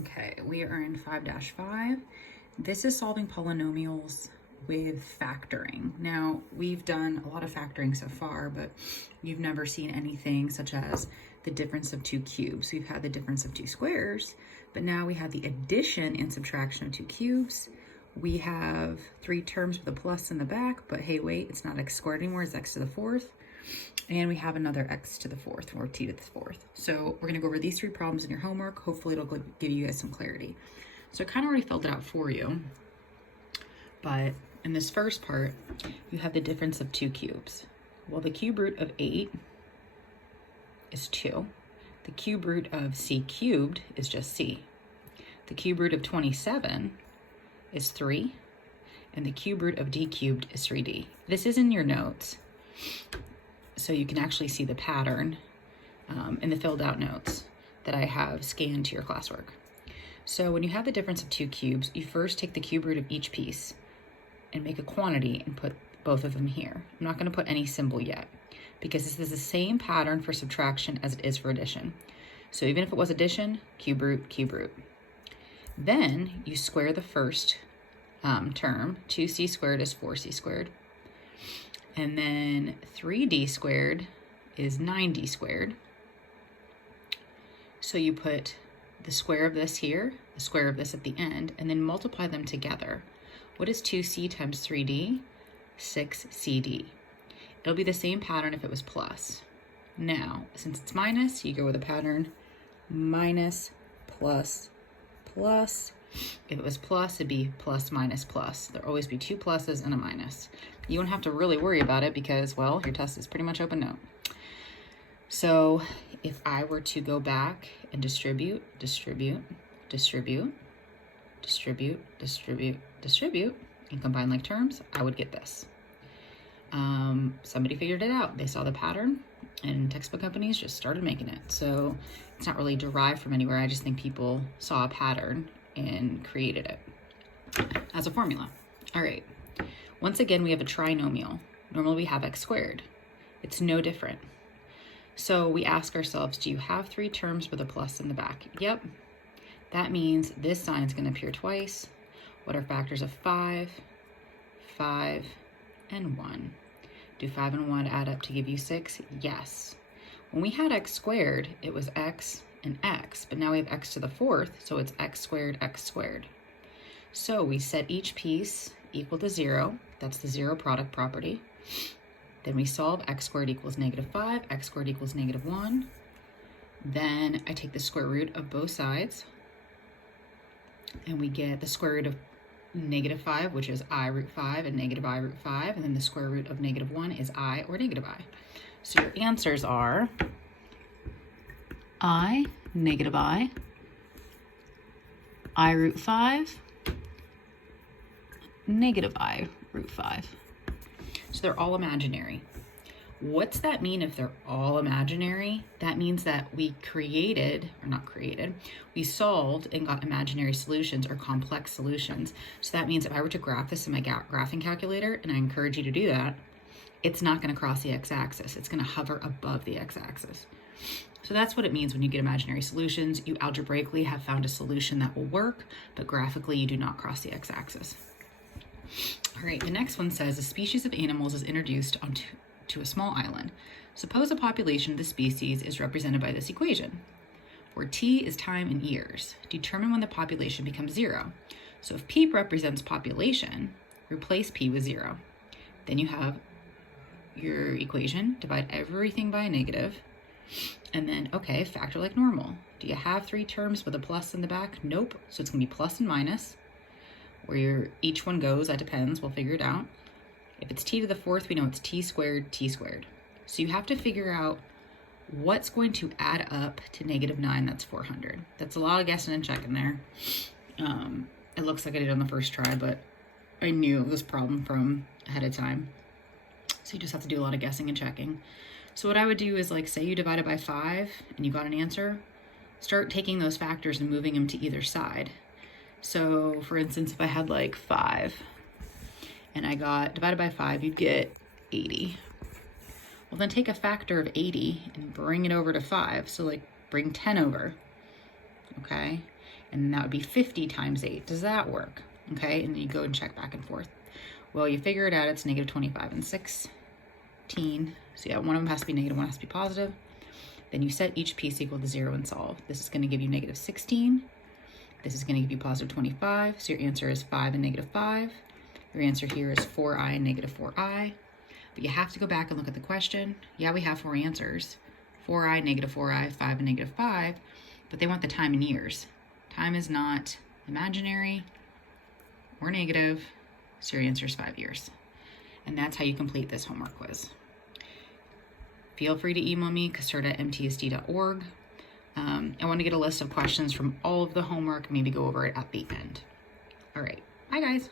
Okay, we are in 5-5. This is solving polynomials with factoring. Now, we've done a lot of factoring so far, but you've never seen anything such as the difference of two cubes. We've had the difference of two squares, but now we have the addition and subtraction of two cubes. We have three terms with a plus in the back, but hey, wait, it's not x squared anymore, it's x to the fourth. And we have another x to the fourth, or t to the fourth. So we're gonna go over these three problems in your homework. Hopefully it'll give you guys some clarity. So I kind of already filled it out for you, but in this first part, you have the difference of two cubes. Well, the cube root of 8 is 2. The cube root of c cubed is just c. The cube root of 27 is 3. And the cube root of d cubed is 3d. This is in your notes, so you can actually see the pattern in the filled out notes that I have scanned to your classwork. So when you have the difference of two cubes, you first take the cube root of each piece and make a quantity and put both of them here. I'm not going to put any symbol yet because this is the same pattern for subtraction as it is for addition. So even if it was addition, cube root, cube root. Then you square the first term. 2c squared is 4c squared. And then 3d squared is 9d squared. So you put the square of this here, the square of this at the end, and then multiply them together. What is 2c times 3d? 6cd. It'll be the same pattern if it was plus. Now, since it's minus, you go with a pattern minus, plus, plus. If it was plus, it'd be plus, minus, plus. There'll always be two pluses and a minus. You won't have to really worry about it because, well, your test is pretty much open note. So if I were to go back and distribute, distribute, distribute, distribute, distribute, distribute, and combine like terms, I would get this. Somebody figured it out. They saw the pattern and textbook companies just started making it. So it's not really derived from anywhere. I just think people saw a pattern and created it as a formula. All right. Once again, we have a trinomial. Normally we have x squared. It's no different. So we ask ourselves, do you have three terms with a plus in the back? Yep. That means this sign is going to appear twice. What are factors of 5, 5, and 1? Do 5 and 1 add up to give you 6? Yes. When we had x squared, it was x and x, but now we have x to the fourth, so it's x squared, x squared. So we set each piece equal to 0. That's the zero product property. Then we solve x squared equals -5, x squared equals -1. Then I take the square root of both sides, and we get the square root of -5, which is I root 5, and -I root 5, and then the square root of -1 is I or -I. So your answers are I, I root 5, -I root 5. So they're all imaginary. What's that mean if they're all imaginary? That means that we we solved and got imaginary solutions or complex solutions. So that means if I were to graph this in my graphing calculator, and I encourage you to do that, it's not going to cross the x-axis. It's going to hover above the x-axis. So that's what it means when you get imaginary solutions. You algebraically have found a solution that will work, but graphically you do not cross the x-axis. All right, the next one says a species of animals is introduced onto a small island. Suppose a population of the species is represented by this equation, where t is time in years. Determine when the population becomes 0. So if p represents population, replace p with 0. Then you have your equation, divide everything by a negative, and then, okay, factor like normal. Do you have three terms with a plus in the back? Nope. So it's gonna be plus and minus. Where each one goes, that depends, we'll figure it out. If it's t to the fourth, we know it's t squared, t squared. So you have to figure out what's going to add up to -9, that's 400. That's a lot of guessing and checking there. It looks like I did on the first try, but I knew this problem from ahead of time. So you just have to do a lot of guessing and checking. So what I would do is, like, say you divided by 5 and you got an answer, start taking those factors and moving them to either side. So for instance, if I had like 5 and I got divided by 5, you'd get 80. Well, then take a factor of 80 and bring it over to 5. So like bring 10 over, okay? and that would be 50 times 8. Does that work? Okay, and then you go and check back and forth. Well, you figure it out, it's negative 25 and 16. So yeah, one of them has to be negative, one has to be positive. Then you set each piece equal to 0 and solve. This is going to give you negative 16. This is going to give you positive 25. So your answer is 5 and negative 5. Your answer here is 4i and negative 4i. But you have to go back and look at the question. Yeah, we have 4 answers. 4i, negative 4i, 5 and negative 5. But they want the time in years. Time is not imaginary or negative. So your answer is 5 years. And that's how you complete this homework quiz. Feel free to email me, caserta@mtsd.org. I want to get a list of questions from all of the homework, maybe go over it at the end. All right. Bye, guys.